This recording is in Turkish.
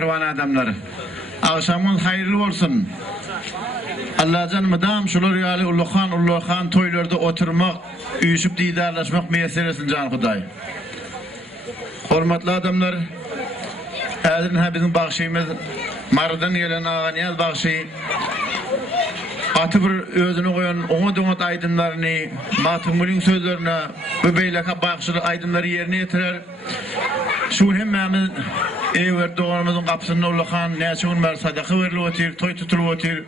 Pehrivan adamları. Akşamınız hayırlı olsun. Allah canımdan şular ýaly ulluhan toýlarda oturmak, üýüşüp diýdarlaşmak meselesini can Hudaý. Hormatly adamlar, häzir bizim bagşymyz Mardan gelen Aganiyaz bagşy atı bir özüne goýan oňa aýdymlaryny, Matymylyň sözlerine we beýleki bagşylyk aýdymlary ýerine ýetirer. Şu hemmämiz eýwer doğanymyzyň gapysyny ulluhan, näçe gün bar sadaky berilip otyr, toý tutulup otyr.